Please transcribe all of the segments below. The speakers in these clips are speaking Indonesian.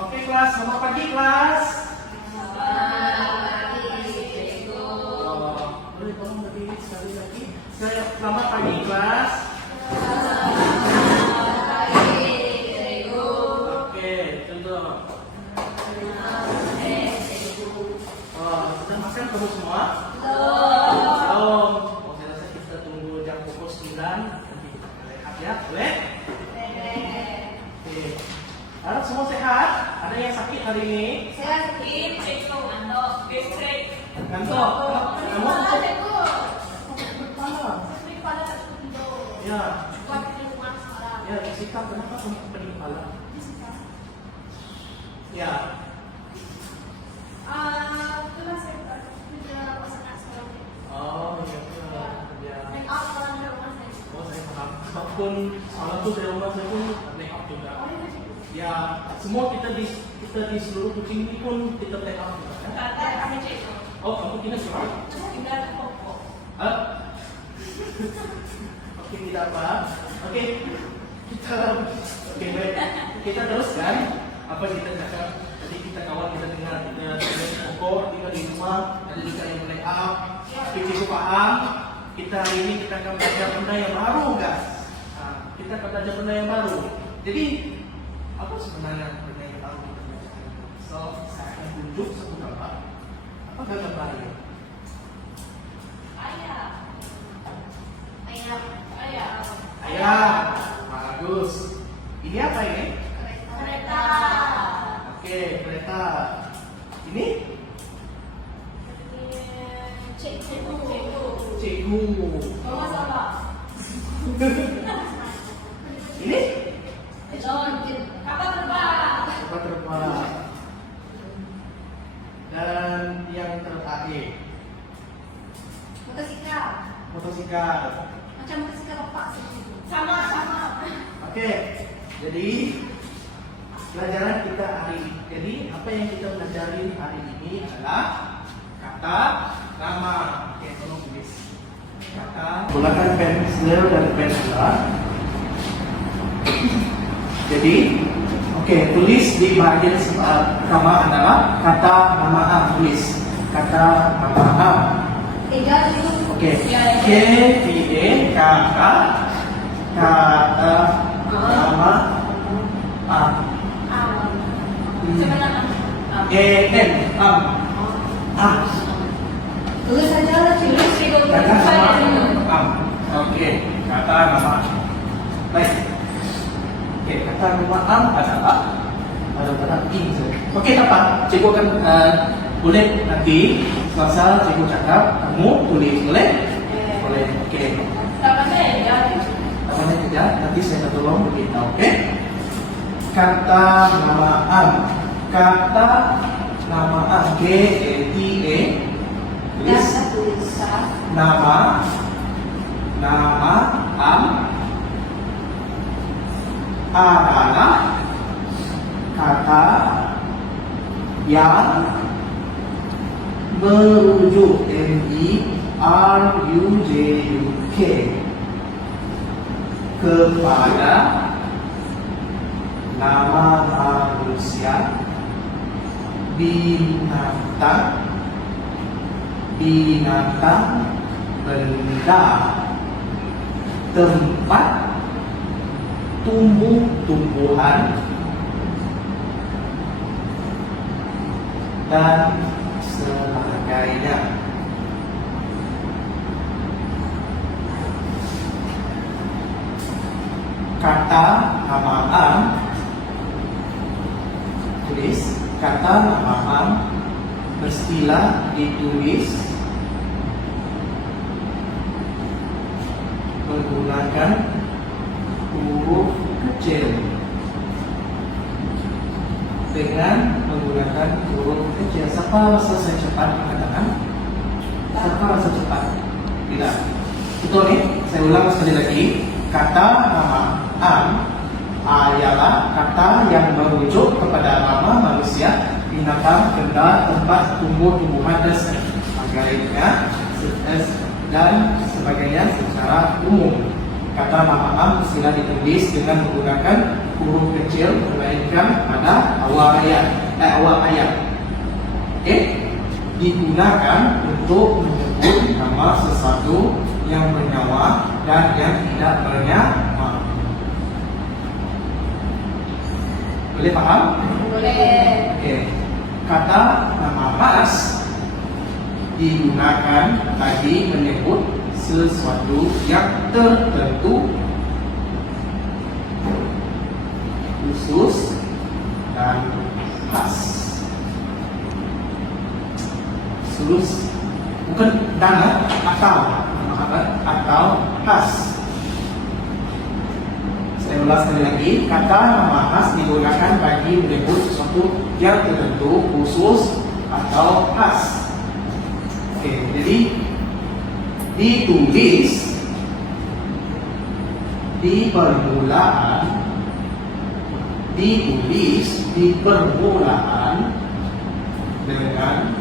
Oke kelas, selamat pagi kelas. Boleh tolong berdiri sekali lagi. Selamat pagi kelas. Oke, contoh. Sudah makan kamu semua? Belum. Saya rasa kita tunggu jam pukul 9. Nanti kita rehat ya, boleh? Oke. Harap semua sehat. Ada yang sakit hari ini? Saya sakit, ngantuk, gastrik. Ngantuk? Kamu? Ya. Ya, sikap kenapa kamu pening kepala? Ya. Oh, ya. Oh, saya paham. Walaupun malam tuh dari rumah saya pun take out juga. Ya, semua kita di seluruh kucing ini pun kita take out juga. Ya? Oh, kamu tinggal siapa? Hah? Oke, tidak apa. Oke, baik. Kita teruskan apa yang kita cakap. Tadi kita kawan kita dengar pokok tinggal di rumah, ada juga yang play up. Cikgu paham. Kita hari ini kita akan belajar benda yang baru, guys. Kita akan belajar benda yang baru. Jadi apa sebenarnya benda yang baru kita belajar? So, saya akan tunjuk satu gambar. Apa gambarnya? Ayam. Bagus. Ini apa ini? Kereta. Oke, kereta. Ini? Cikgu. Ini? Kapal terbang. Kapal terbang. Dan yang terakhir, motosikal. Macam motosikal bapak sih. Sama. Oke, jadi pelajaran kita hari ini. Jadi apa yang kita pelajari hari ini adalah kata nama. Oke, tolong tulis. Kata. Gunakan pensil dan pensula. Jadi, oke, tulis di bagian nama adalah kata nama A. Tulis kata nama A. Oke, KTA kata nama A. EN A. Tulis saja lah, Kata nama A. Oke, kata nama A. Baik. Oke, kata nama A adalah kata I. Oke, apa? Cikgu akan boleh nanti selasa cikgu cakap, kamu tulis, boleh? Boleh. Oke. Namanya tidak, nanti saya akan tolong beritahu. Oke. Kata nama A. Kata nama A. KTA. Tulis. Nama am adalah kata yang merujuk MERUJUK kepada nama manusia, binatang, benda, tempat, tumbuh-tumbuhan, dan sebagainya. Kata nama A, tulis kata nama A mestilah ditulis menggunakan huruf kecil. Dengan menggunakan huruf kecil. Siapa rasa cepat mengatakan? Siapa rasa cepat? Tidak. Betul nih? Saya ulang sekali lagi. Kata nama am ialah kata yang merujuk kepada nama manusia, binatang, benda, tempat, tumbuh-tumbuhan dan sebagainya secara umum. kata nama am istilah ditulis dengan menggunakan huruf kecil melainkan pada awal ayat. Oke, digunakan untuk menyebut nama sesuatu yang bernyawa dan yang tidak bernyawa. Boleh paham? Boleh. Oke. Kata nama khas digunakan bagi menyebut sesuatu yang tertentu, khusus dan khas. Khusus bukan dan atau khas. Saya ulas sekali lagi, kata nama khas digunakan bagi menyebut sesuatu yang tertentu, khusus atau khas. Oke, jadi ditulis di permulaan dengan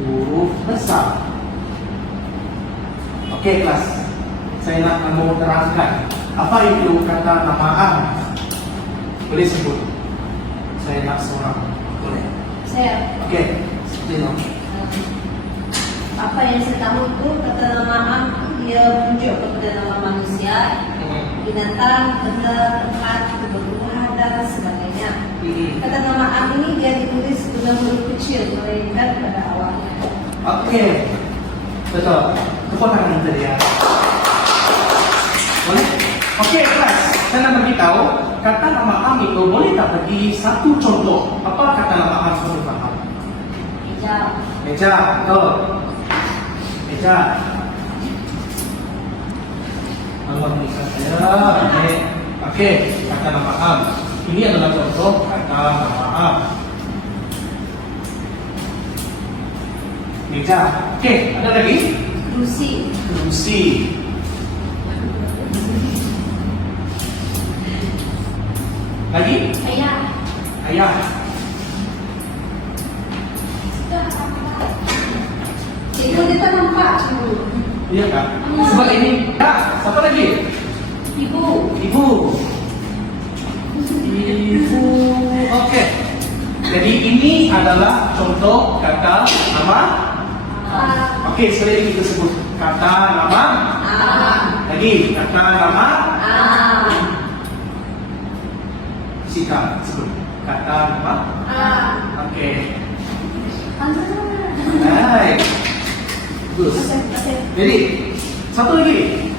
huruf besar. Oke kelas, saya nak mau terangkan apa itu kata nama am. Boleh sebut? Saya nak seorang. Boleh? Saya. Oke, Dino. Apa yang saya tahu itu kata nama am dia merujuk kepada nama manusia, binatang, benda, tempat, kebutuhan dan sebagainya. Kata nama am ini dia ditulis dengan huruf kecil melainkan pada awalnya. Oke, betul. Tepuk tangan tadi ya. Boleh? Oke kelas, saya nak beritahu kata nama am itu boleh tak bagi satu contoh. Apa kata nama am sudah faham? Meja. Meja, betul. Meja. Allah bisa saya. Oke, kata nama am. Ini adalah contoh kata nama am. Meja. Oke, ada lagi? Kursi. Kursi. Lagi? Ayah. Ayah. Cikgu dia tak nampak cikgu. Iya kan? Sebab ini. Ya, siapa lagi? Ibu. Ibu. Ibu. Oke. Jadi ini adalah contoh kata nama. Oke, sekali lagi kita sebut kata nama. Lagi kata nama. Sikap sebut kata nama. Oke. Baik. Bagus. Jadi satu lagi.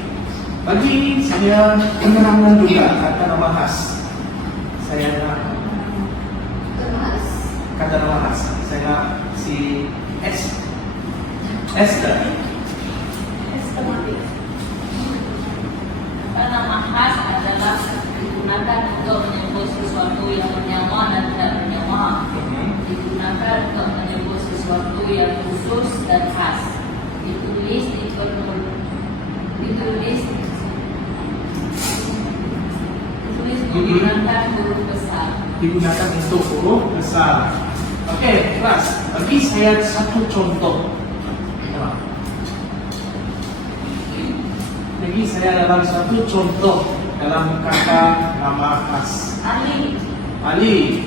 Bagi saya penerangan juga kata nama khas. Saya nak kata nama khas. Saya nak si Esther. Nama khas adalah digunakan untuk menyebut sesuatu yang bernyawa dan tidak bernyawa. Digunakan untuk menyebut sesuatu yang khusus dan khas. Ditulis menggunakan huruf besar. Digunakan untuk huruf besar. Oke, kelas. Bagi saya satu contoh. Bagi saya dalam satu contoh dalam kata nama khas. Ali. Ali.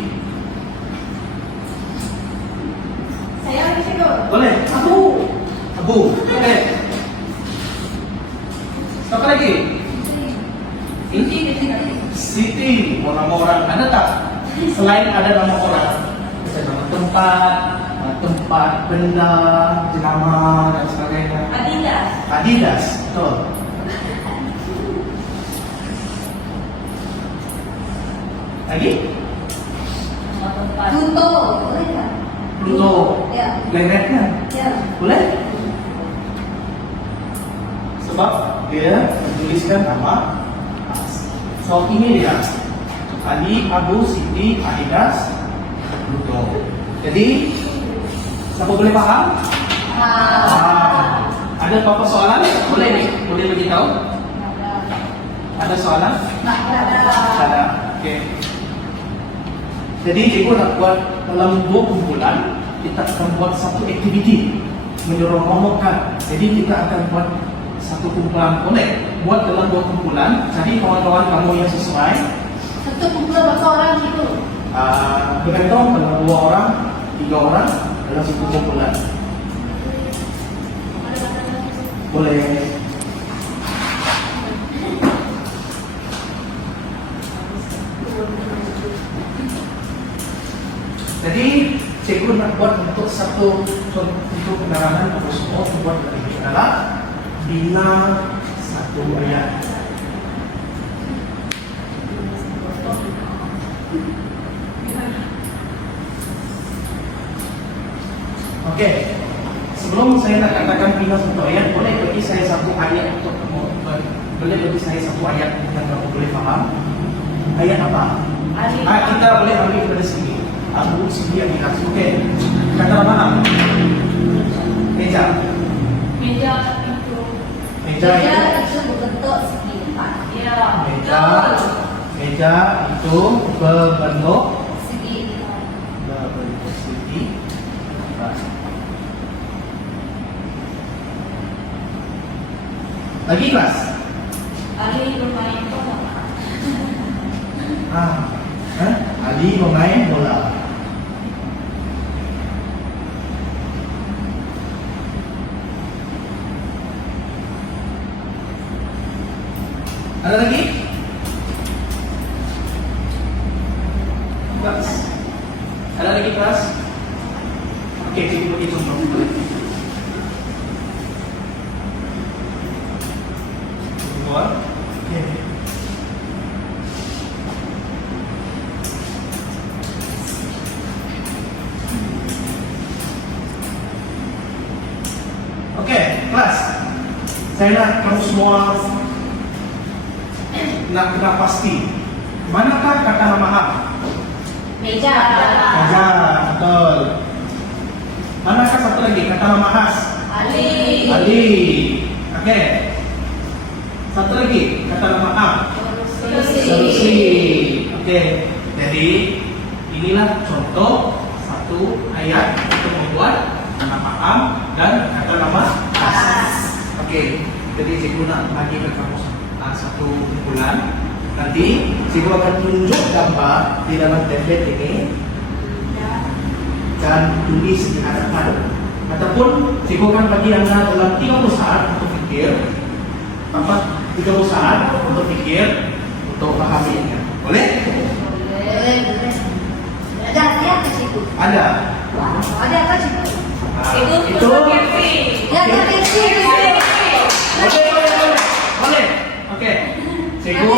Saya lagi cikgu. Boleh? Abu. Abu. Boleh. Siapa lagi? Siti. Oh, nama orang ada tak? Selain ada nama orang, nama tempat, benda, jenama dan sebagainya. Adidas. Adidas, betul. Lagi? Nama tempat. Pluto. Boleh tak? Pluto. Ya. Planetnya. Ya. Boleh? Sebab dia menuliskan nama khas. So ini dia. Ali, Abu, Siti, Adidas, Pluto. Jadi, siapa boleh paham? Ada apa-apa soalan? Boleh nih? Boleh beritahu? Ada soalan? Ada. Oke. Jadi cikgu nak buat dalam 2 kumpulan, kita akan buat satu aktiviti menyeronokkan. Jadi kita akan buat satu kumpulan. Boleh buat dalam 2 kumpulan. Jadi kawan-kawan kamu yang sesuai. Satu kumpulan berapa orang gitu? Bergantung kalau 2 orang, 3 orang dalam satu kumpulan. Boleh. Jadi cikgu nak buat untuk satu untuk penerangan aku semua buat lagi adalah bina satu ayat. Oke, sebelum saya nak katakan bina satu ayat, boleh bagi saya satu ayat untuk kamu. Boleh bagi saya satu ayat yang kamu boleh faham. Ayat apa? Kita boleh ambil dari sini. Aku sini yang jelas. Oke. Kata mana? Meja. Meja itu. Meja itu berbentuk segi 4. Ya. Meja itu berbentuk Segi 4. segi 4. Lagi kelas? Ali bermain bola. Ali bermain bola. Ada lagi? Kelas? Ada lagi kelas? Oke, kita bagi contoh. Dua. Oke. Oke, kelas. Saya nak kamu semua nak pasti. Manakah kata nama A? Meja. Meja, betul. Manakah satu lagi kata nama khas? Ali. Ali. Oke. Satu lagi kata nama A. Solusi. Oke. Jadi inilah contoh satu ayat untuk membuat nama A dan kata nama khas. Oke. Jadi cikgu nak bagi ke kamu satu kumpulan. Nanti cikgu akan tunjuk gambar di dalam tablet ini dan tulis di hadapan. Ataupun cikgu akan bagi anda dalam 30 saat untuk fikir. 30 saat untuk fikir untuk pahaminya. Boleh? Ada apa situ? Ada. Ada apa situ? Itu. Ya, ada kecil. Boleh. Oke. Cikgu.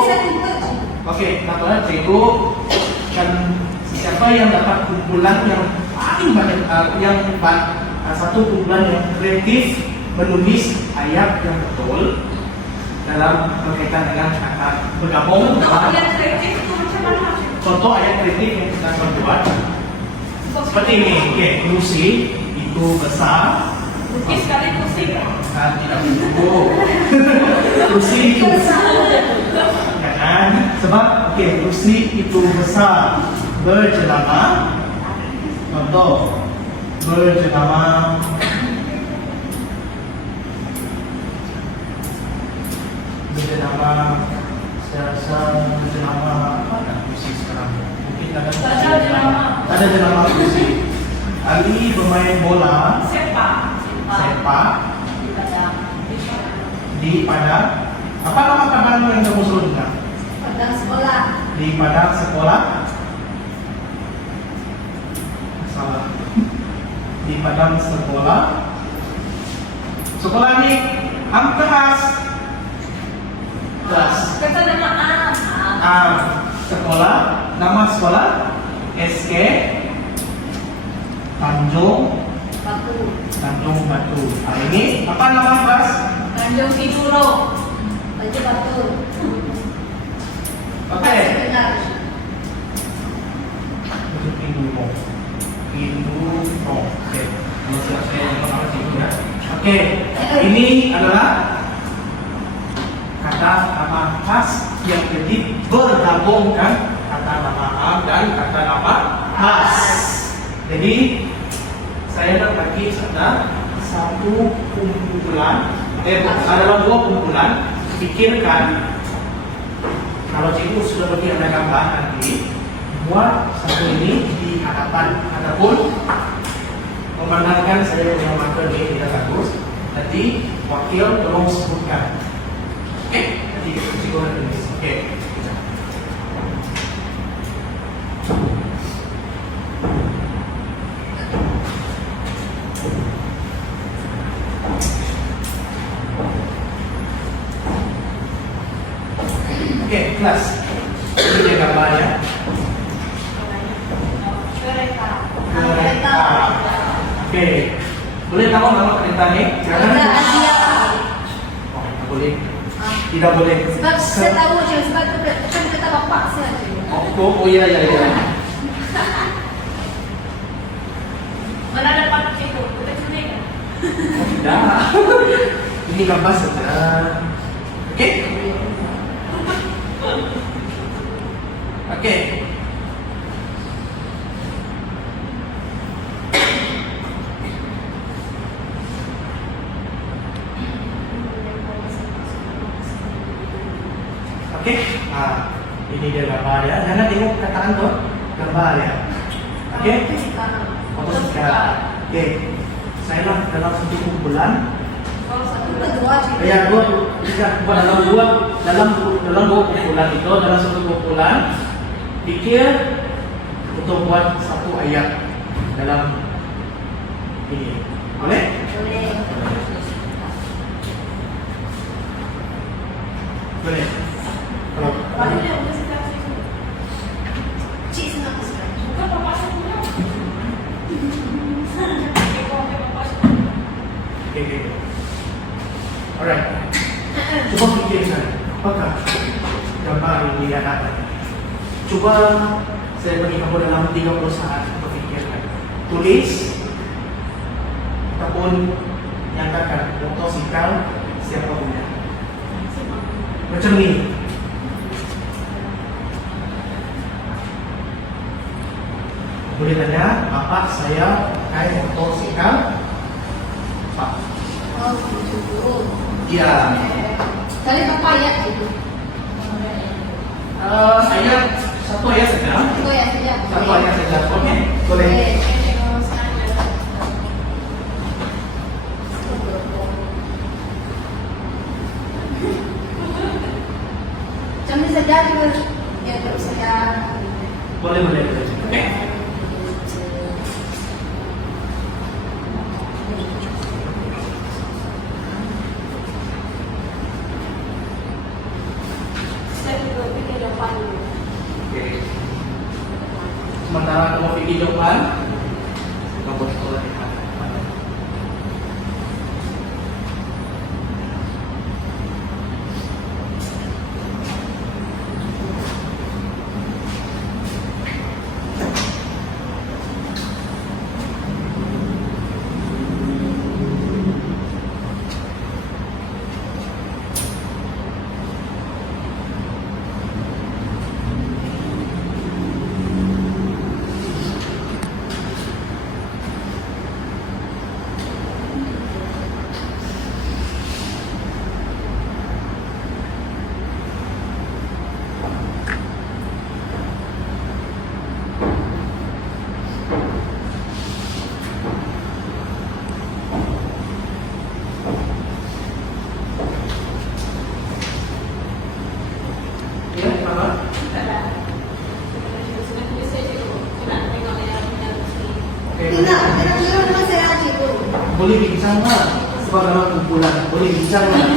Oke, kata cikgu kan siapa yang dapat kumpulan yang paling banyak satu kumpulan yang kreatif menulis ayat yang betul dalam berkaitan dengan kata bergabung dalam contoh ayat kreatif yang kita akan buat seperti ini. Oke, kursi itu besar. Lukis kali kursi. Tidak cukup. Kursi itu kan? Sebab kursi itu besar berjenama. Contoh berjenama apa dan kursi sekarang? Mungkin ada jenama kursi. Ali bermain bola sepak di padang. Apa nama padang yang kamu sebutkan? Padang sekolah. Di padang sekolah. Salah. Di padang sekolah. Sekolah ini kelas. Kata nama A. Sekolah. Nama sekolah SK Tanjung Batu. Ini apa nama kelas? Tanjung Siduro. Baju batu. Oke. Benar. Oke. Ini adalah kata nama khas yang jadi bergabungkan kata nama A dan kata nama khas. Jadi saya nak bagi ada satu kumpulan dalam dua kumpulan, pikirkan kalau cikgu sudah bagi Anda gambar nanti, buat satu ini di hadapan ataupun memandangkan saya punya mata ini tidak bagus. Nanti wakil tolong sebutkan. Oke, nanti cikgu akan tulis. Oke. Oke, kelas. Ini dia gambarnya. Kereta. Oke. Boleh tahu nama keretanya? Kereta Asia. Oh, tidak boleh. Tidak boleh. Sebab saya tahu je, sebab tu kan kata bapak saya je. Oh iya. Mana dapat itu? Kita curi kan? Oh, tidak. Ini gambar saja. Oke. Oke. Oke, ini dia gambar ya. Jangan tengok kataan tuh, gambar ya. Oke, foto sekarang. Oke, saya lah dalam satu kumpulan. Ya dua, dalam dua kumpulan itu, dalam satu kumpulan, pikir untuk buat satu ayat dalam ini. Boleh? Boleh. Boleh. Kalau Cik senang sekali. Bukan bapak saya punya. oke. Alright. Coba pikirkan, apakah gambar yang dilihat? Coba saya bagi kamu dalam 30 saat untuk pikirkan. Tulis ataupun nyatakan motosikal siapa punya. Macam ni. Boleh tanya, bapak saya pakai motosikal? Pak. Oh, betul. Iya. Kali bapak ayat itu. Ayat satu ayat saja. Itu ya saja. Satu ayat saja. Oke, boleh. Macam ni saja juga. Ya, terus saja. Boleh. Oke. Saya juga fikir depan dulu. Oke. Sementara kamu pikir jawaban, kamu boleh lihat. Ya, mana? Oke. Tidak, tidak kira dengan saya aja itu. Boleh bincang lah. Sebab dalam kumpulan boleh bincang lah.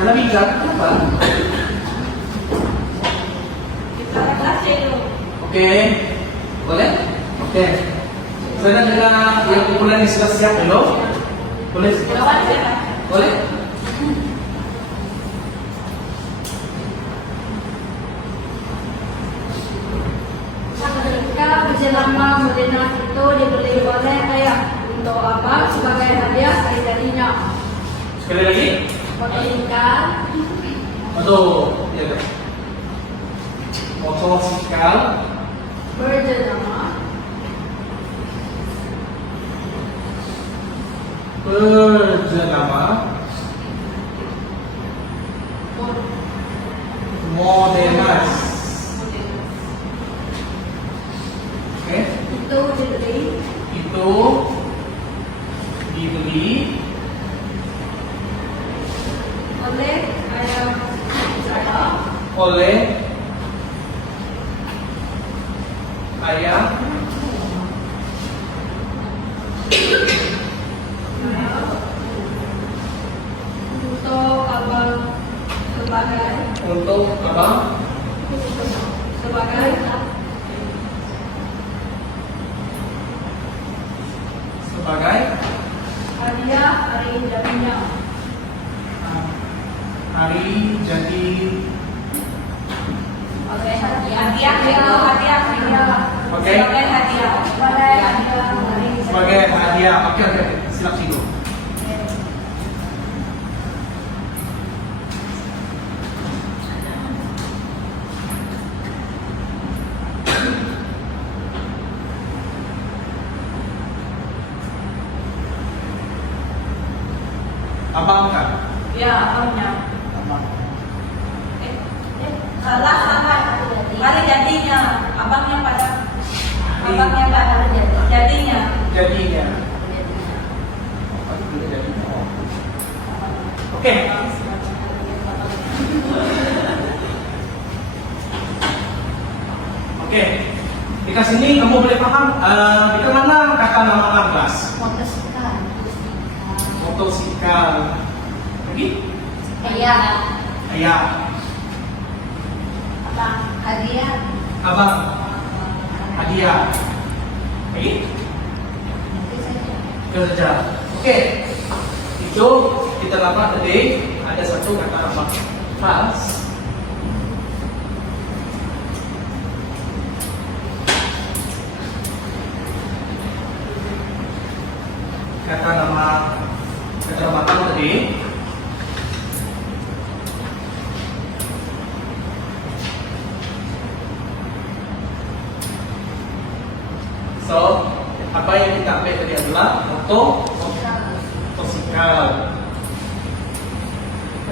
Karena bincang, kenapa? Oke, boleh? Oke. Saya dengan yang kumpulan yang sudah siap belum? Boleh? Boleh? Ketika berjelama Medina itu dibeli oleh ayah untuk apa? Sebagai hadiah dari darinya. Sekali lagi? Motosikal Aduh, ya. Motosikal berjenama nama Modenas. Oke, Itu dibeli itu dibeli oleh ayah saya. oleh ayah Untuk abang sebagai untuk abang sebagai sebagai hadiah hari jadinya. hari jadi Sebagai hadiah. Oke. Sebagai hadiah. Sebagai hadiah hari sebagai hadiah. Oke, siap singgung. Abang kan? Ya, abangnya. Abang. Salah. Hari jadinya, abangnya pada jadinya. Jadinya. Oh. Oke. Oke. Di kelas ini kamu boleh paham di mana kata nama margas? Motosikal. Lagi? Ayah, Ayah. abang, hadiah. Abang. Hadiah. Lagi? Kerja. Oke. Itu kita dapat tadi ada satu kata nama fals. Kata nama kamu tadi so apa yang kita ambil tadi adalah motosikal.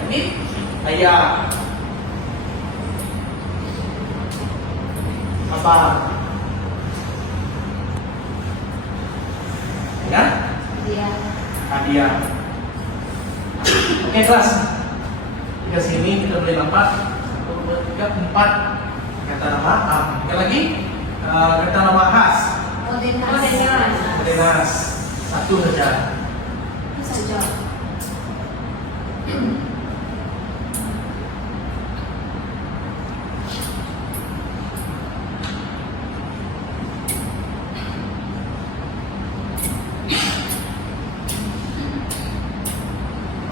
Ini ayah, abang, ya, hadiah. Oke kelas, di sini kita boleh nampak 1, 2, 3, 4 kata nama. Kita lagi kata nama khas. Modenas. Satu saja.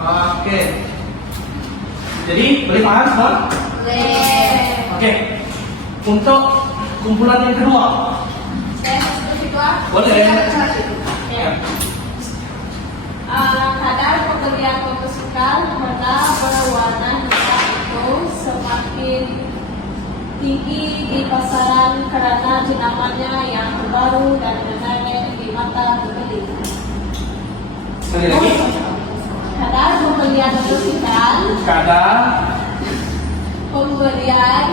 Oke. Jadi boleh paham semua? Oke. Untuk kumpulan yang kedua. Boleh. Ya. Kadar pembelian motosikal Honda berwarna hitam itu semakin tinggi di pasaran karena jenamanya yang baru dan menarik di mata pembeli. Sekali lagi. Kadar pembelian motosikal Kadar pembelian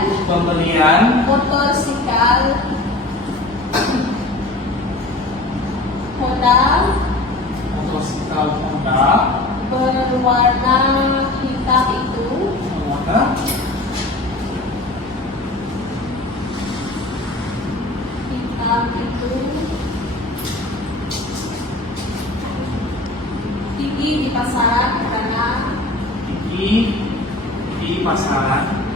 motosikal Honda berwarna hitam itu tinggi di pasaran karena di pasaran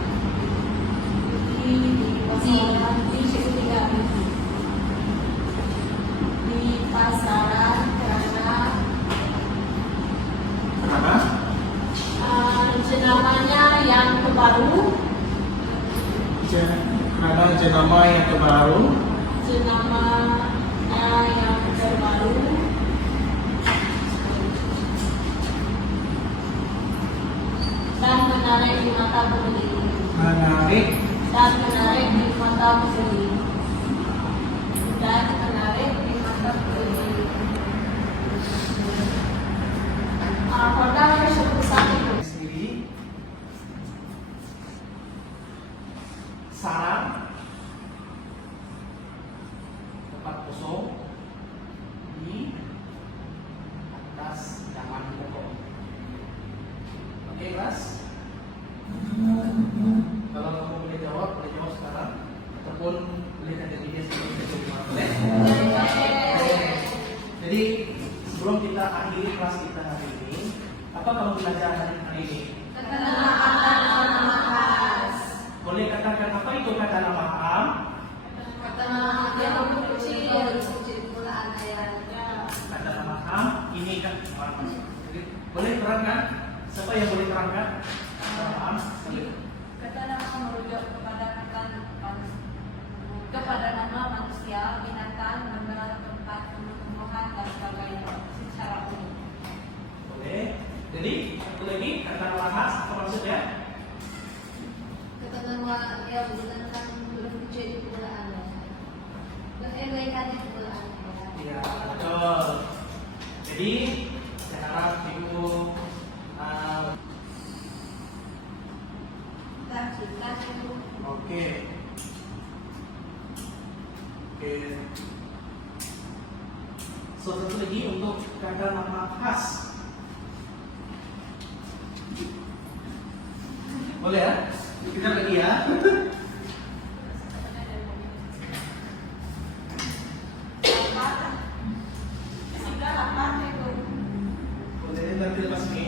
jenamanya yang terbaru dan menarik di mata pembeli. pun boleh tanya dia sebelum kita jumpa. Boleh? Jadi sebelum kita akhiri kelas kita hari ini, apa kamu belajar hari ini? Kata nama am, nama khas. Boleh katakan apa itu kata nama am? Kata nama yang kecil, bulan ayatnya. Kata nama am ini kan boleh terangkan? Siapa yang boleh terangkan? Kata nama am. Kata nama merujuk kepada nama manusia, binatang, benda, tempat, tumbuhan dan sebagainya secara umum. Boleh. Jadi satu lagi kata nama khas apa maksudnya? Kata nama yang menggunakan huruf kecil di penggunaannya. Berkaitan di penggunaannya. Iya, betul. Jadi saya harap ibu Kita itu oke. So, satu lagi untuk kata nama khas. Boleh ya? Kita lagi ya. Boleh nanti lepas ini.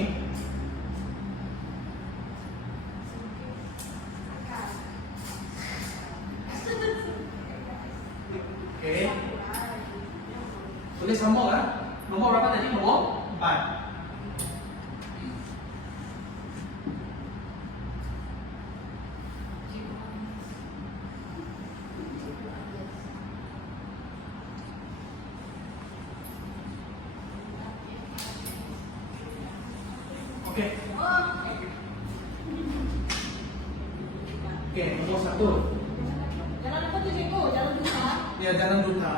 Oke. Tulis nomor kan? Nomor berapa tadi? Nomor 4. Oke. Oke, nomor 1. Jangan lupa tuh Ciko, jangan lupa. Ya, jangan lupa.